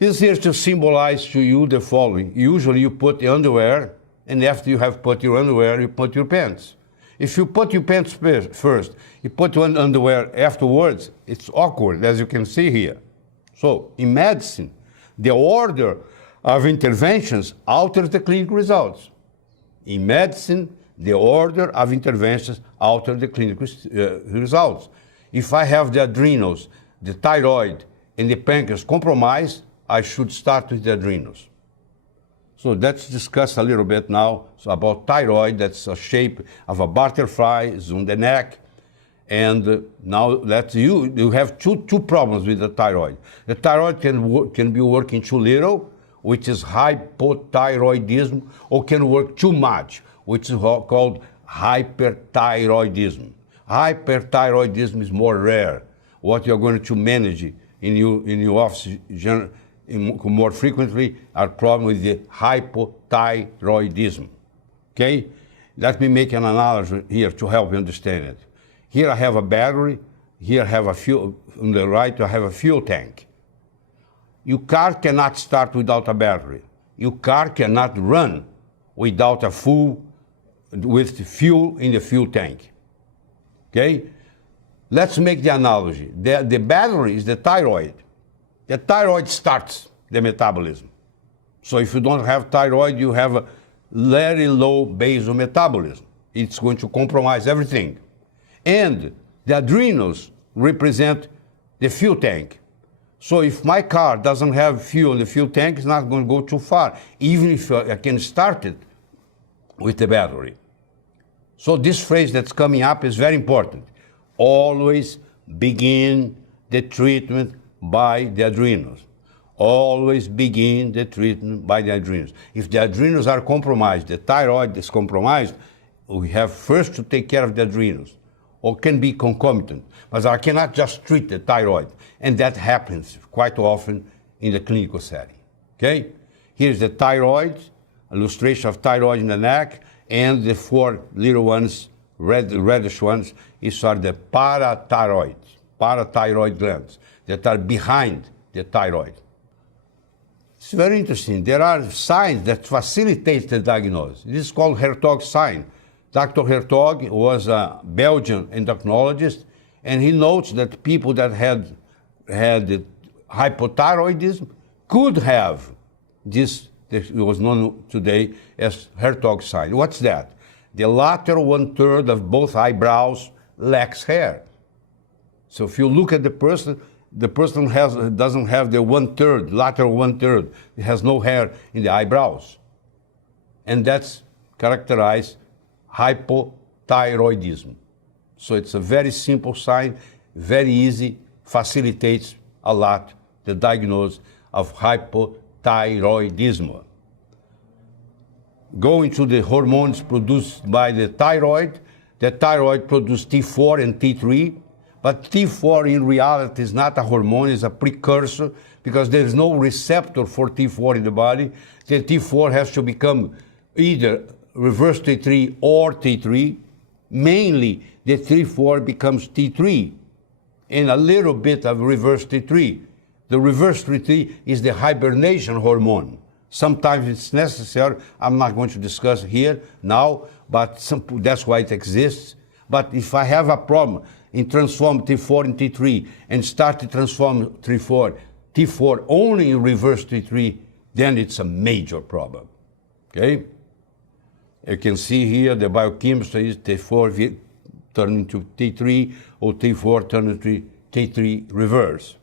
This is here to symbolize to you the following. Usually you put the underwear, and after you have put your underwear, you put your pants. If you put your pants first, you put your underwear afterwards, it's awkward, as you can see here. So, in medicine, the order of interventions alters the clinical results. In medicine, the order of interventions alters the clinical results. If I have the adrenals, the thyroid, and the pancreas compromised, I should start with the adrenals. So let's discuss a little bit now about thyroid. That's a shape of a butterfly, is on the neck. And now you have two problems with the thyroid. The thyroid can be working too little, which is hypothyroidism, or can work too much, which is called hyperthyroidism. Hyperthyroidism is more rare. What you're going to manage in your office more frequently are problems with the hypothyroidism. Okay? Let me make an analogy here to help you understand it. Here I have a battery. Here I have a fuel. On the right, I have a fuel tank. Your car cannot start without a battery. Your car cannot run without with fuel in the fuel tank. Okay? Let's make the analogy. The battery is the thyroid. The thyroid starts the metabolism. So if you don't have thyroid, you have a very low basal metabolism. It's going to compromise everything. And the adrenals represent the fuel tank. So if my car doesn't have fuel in the fuel tank, it's not going to go too far, even if I can start it with the battery. So this phrase that's coming up is very important. Always begin the treatment by the adrenals. Always begin the treatment by the adrenals. If the adrenals are compromised, the thyroid is compromised, we have first to take care of the adrenals, or can be concomitant. But I cannot just treat the thyroid, and that happens quite often in the clinical setting. Okay? Here's the thyroid, illustration of thyroid in the neck, and the four little ones, reddish ones, these are the parathyroid glands that are behind the thyroid. It's very interesting. There are signs that facilitate the diagnosis. This is called Hertog sign. Dr. Hertog was a Belgian endocrinologist, and he notes that people that had hypothyroidism could have this, it was known today as Hertog sign. What's that? The lateral 1/3 of both eyebrows lacks hair. So if you look at the person doesn't have the 1/3, lateral 1/3. It has no hair in the eyebrows. And that's characterized hypothyroidism. So it's a very simple sign, very easy, facilitates a lot the diagnosis of hypothyroidism. Going to the hormones produced by the thyroid produces T4 and T3, but T4 in reality is not a hormone, it's a precursor, because there is no receptor for T4 in the body. The T4 has to become either reverse T3 or T3. Mainly, the T4 becomes T3 and a little bit of reverse T3. The reverse T3 is the hibernation hormone. Sometimes it's necessary. I'm not going to discuss here now, but that's why it exists. But if I have a problem in transform T4 into T3 and start to transform T4 only in reverse T3, then it's a major problem. Okay? You can see here the biochemistry is T4 turn into T3 or T4 turn into T3 reverse.